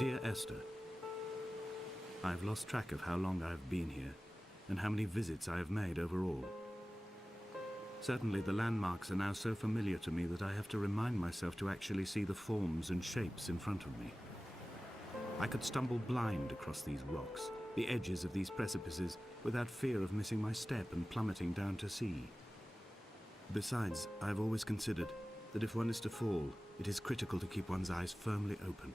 Dear Esther, I have lost track of how long I have been here and how many visits I have made overall. Certainly the landmarks are now so familiar to me that I have to remind myself to actually see the forms and shapes in front of me. I could stumble blind across these rocks, the edges of these precipices, without fear of missing my step and plummeting down to sea. Besides, I have always considered that if one is to fall, it is critical to keep one's eyes firmly open.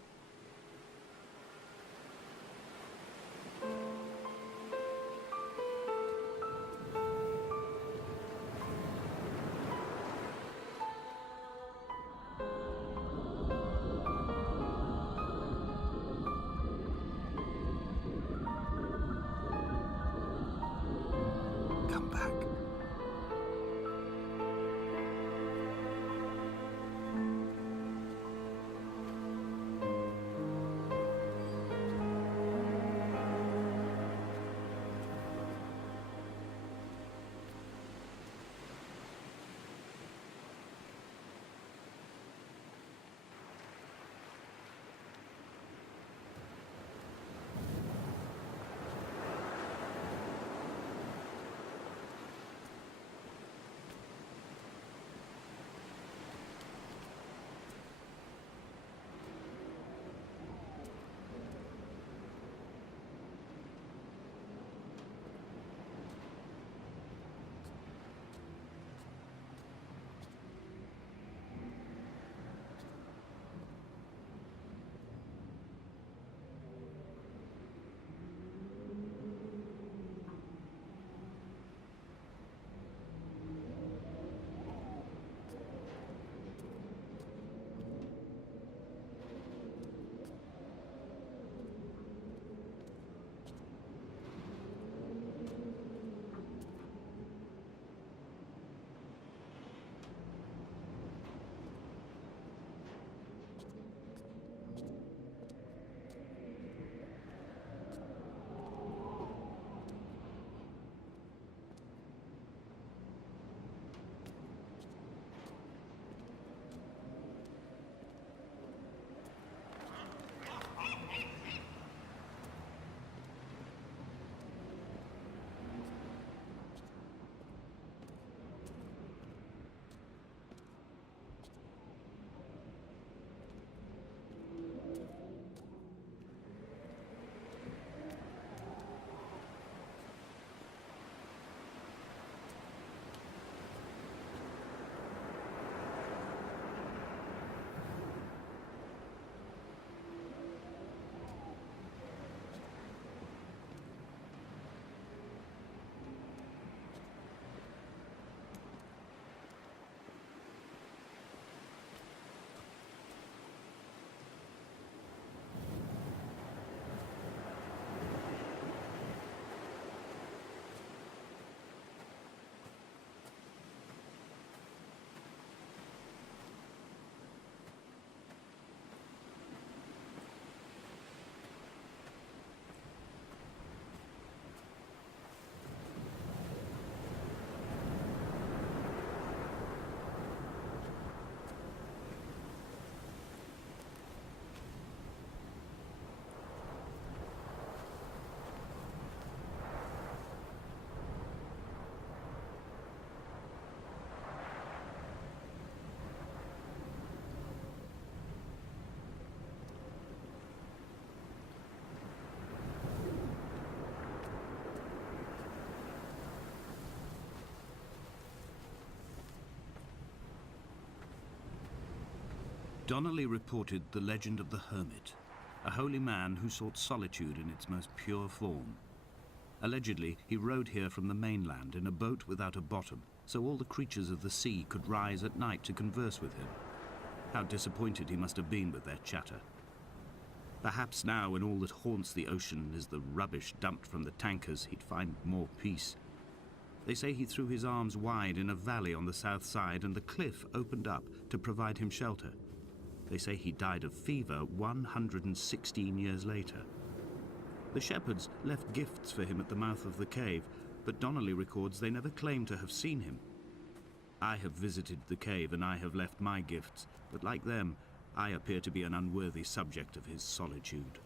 Come back. Donnelly reported the legend of the hermit, a holy man who sought solitude in its most pure form. Allegedly, he rode here from the mainland in a boat without a bottom, so all the creatures of the sea could rise at night to converse with him. How disappointed he must have been with their chatter. Perhaps now, when all that haunts the ocean is the rubbish dumped from the tankers, he'd find more peace. They say he threw his arms wide in a valley on the south side, and the cliff opened up to provide him shelter. They say he died of fever 116 years later. The shepherds left gifts for him at the mouth of the cave, but Donnelly records they never claimed to have seen him. I have visited the cave and I have left my gifts, but like them, I appear to be an unworthy subject of his solitude.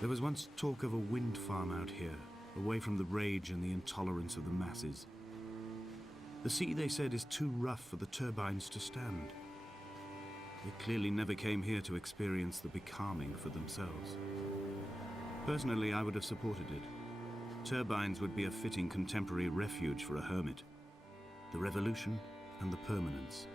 There was once talk of a wind farm out here, away from the rage and the intolerance of the masses. The sea, they said, is too rough for the turbines to stand. They clearly never came here to experience the becalming for themselves. Personally, I would have supported it. Turbines would be a fitting contemporary refuge for a hermit. The revolution and the permanence.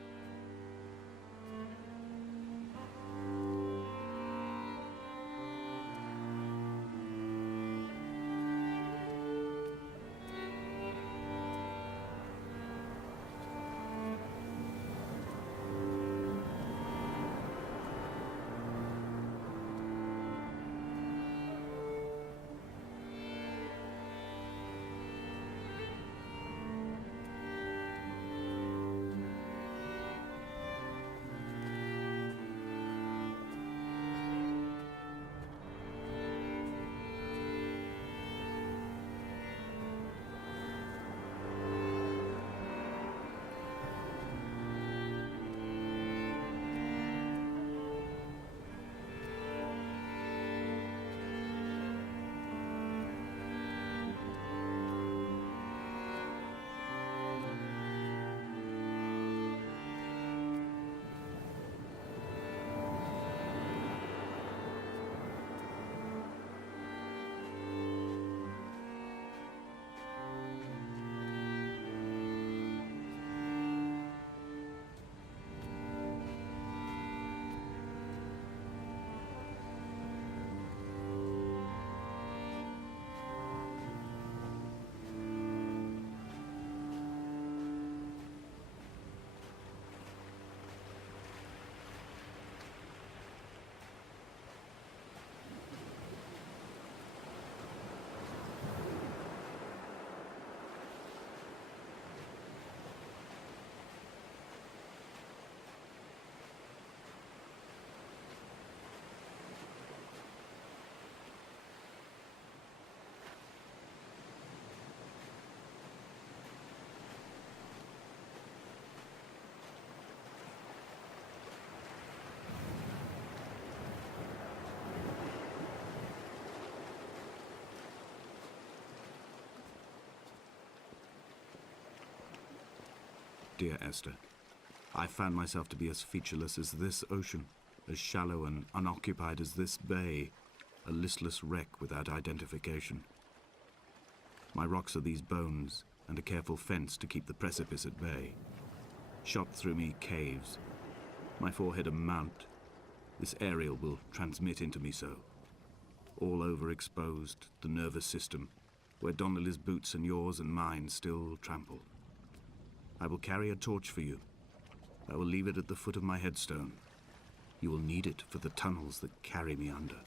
Dear Esther, I found myself to be as featureless as this ocean, as shallow and unoccupied as this bay, a listless wreck without identification. My rocks are these bones, and a careful fence to keep the precipice at bay. Shot through me caves, my forehead a mount. This aerial will transmit into me so. All overexposed, the nervous system, where Donnelly's boots and yours and mine still trample. I will carry a torch for you. I will leave it at the foot of my headstone. You will need it for the tunnels that carry me under.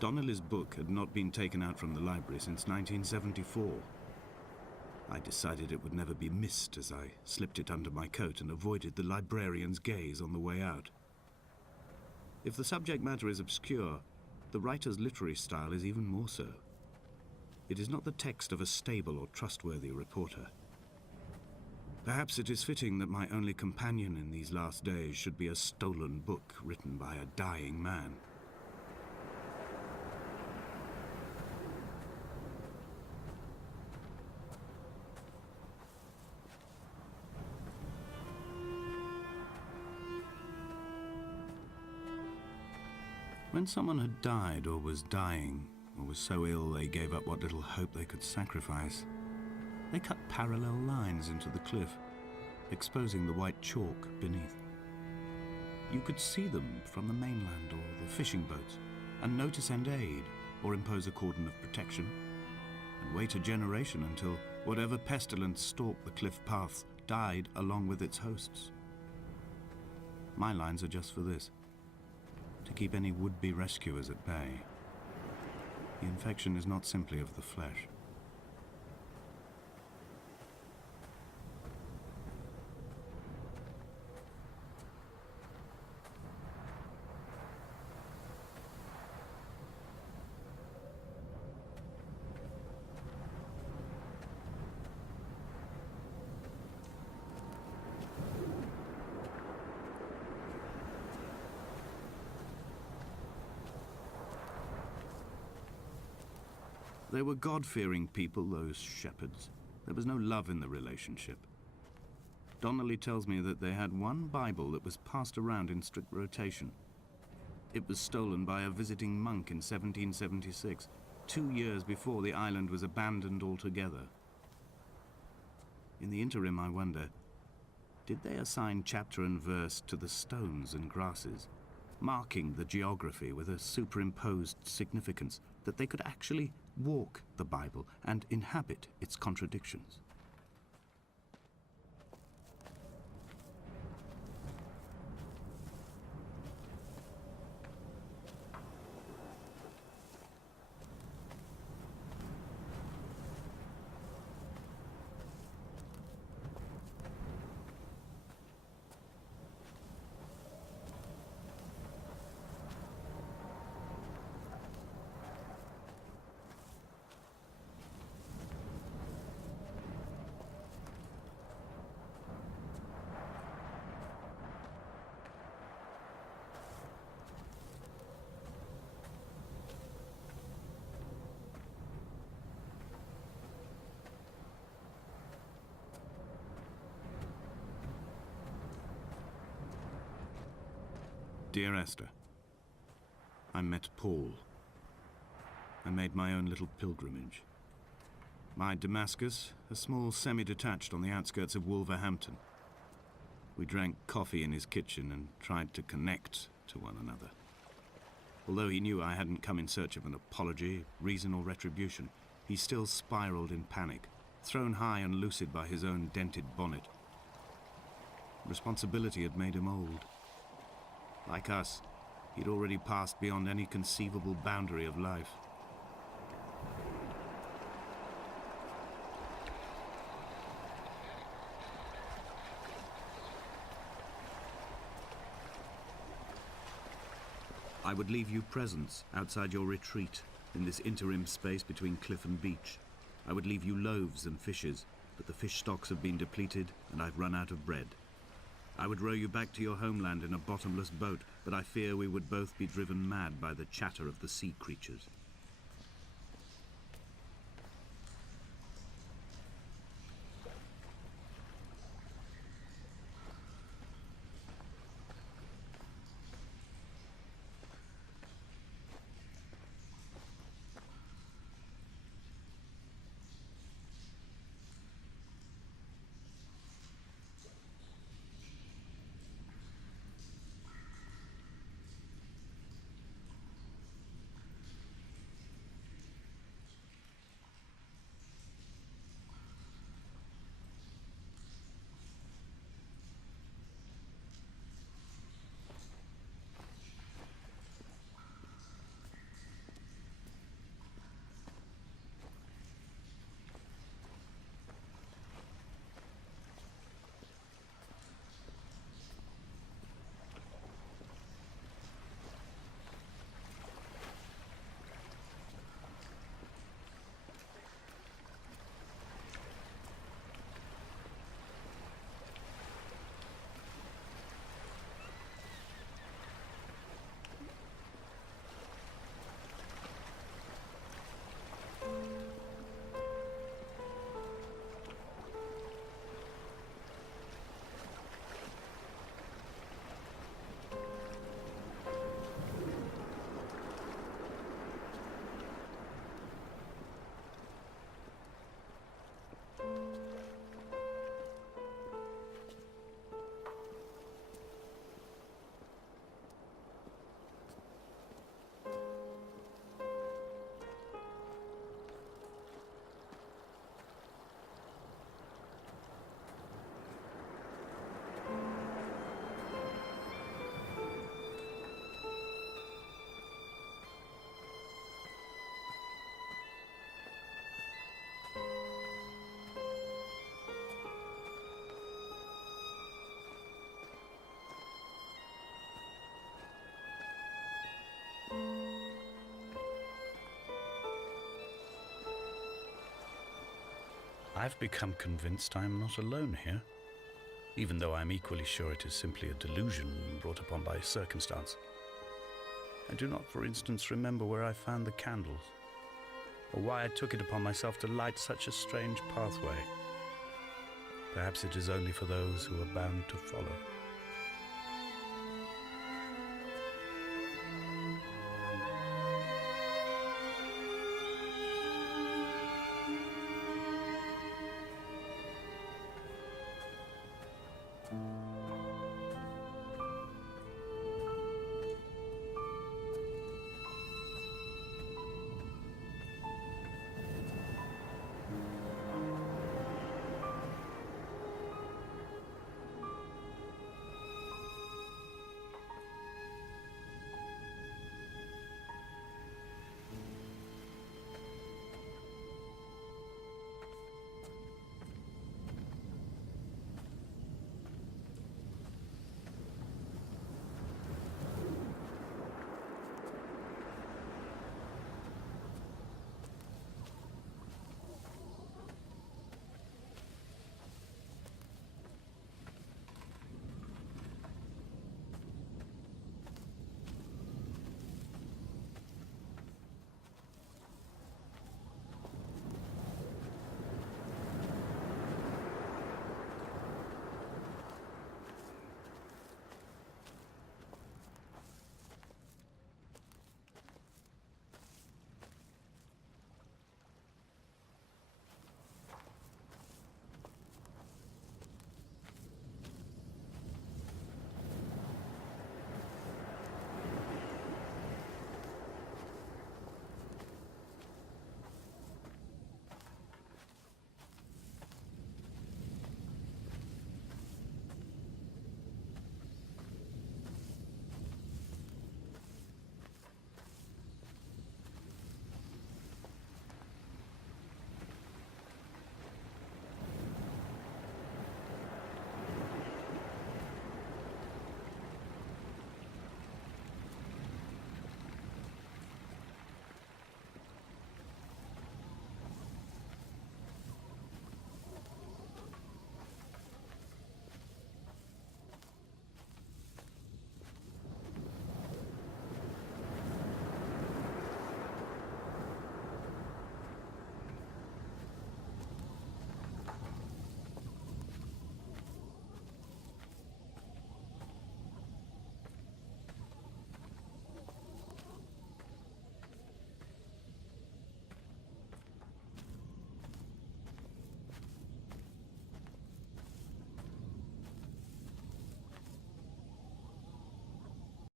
Donnelly's book had not been taken out from the library since 1974. I decided it would never be missed as I slipped it under my coat and avoided the librarian's gaze on the way out. If the subject matter is obscure, the writer's literary style is even more so. It is not the text of a stable or trustworthy reporter. Perhaps it is fitting that my only companion in these last days should be a stolen book written by a dying man. When someone had died or was dying, or was so ill they gave up what little hope they could sacrifice, they cut parallel lines into the cliff, exposing the white chalk beneath. You could see them from the mainland or the fishing boats, and know to send aid or impose a cordon of protection, and wait a generation until whatever pestilence stalked the cliff paths died along with its hosts. My lines are just for this: to keep any would-be rescuers at bay. The infection is not simply of the flesh. They were God-fearing people, those shepherds. There was no love in the relationship. Donnelly tells me that they had one Bible that was passed around in strict rotation. It was stolen by a visiting monk in 1776, 2 years before the island was abandoned altogether. In the interim, I wonder, did they assign chapter and verse to the stones and grasses, marking the geography with a superimposed significance that they could actually walk the Bible and inhabit its contradictions? Dear Esther, I met Paul. I made my own little pilgrimage. My Damascus, a small semi-detached on the outskirts of Wolverhampton. We drank coffee in his kitchen and tried to connect to one another. Although he knew I hadn't come in search of an apology, reason or retribution, he still spiraled in panic, thrown high and lucid by his own dented bonnet. Responsibility had made him old. Like us, he'd already passed beyond any conceivable boundary of life. I would leave you presents outside your retreat in this interim space between cliff and beach. I would leave you loaves and fishes, but the fish stocks have been depleted and I've run out of bread. I would row you back to your homeland in a bottomless boat, but I fear we would both be driven mad by the chatter of the sea creatures. I've become convinced I am not alone here, even though I'm equally sure it is simply a delusion brought upon by circumstance. I do not, for instance, remember where I found the candles. or why I took it upon myself to light such a strange pathway. Perhaps it is only for those who are bound to follow.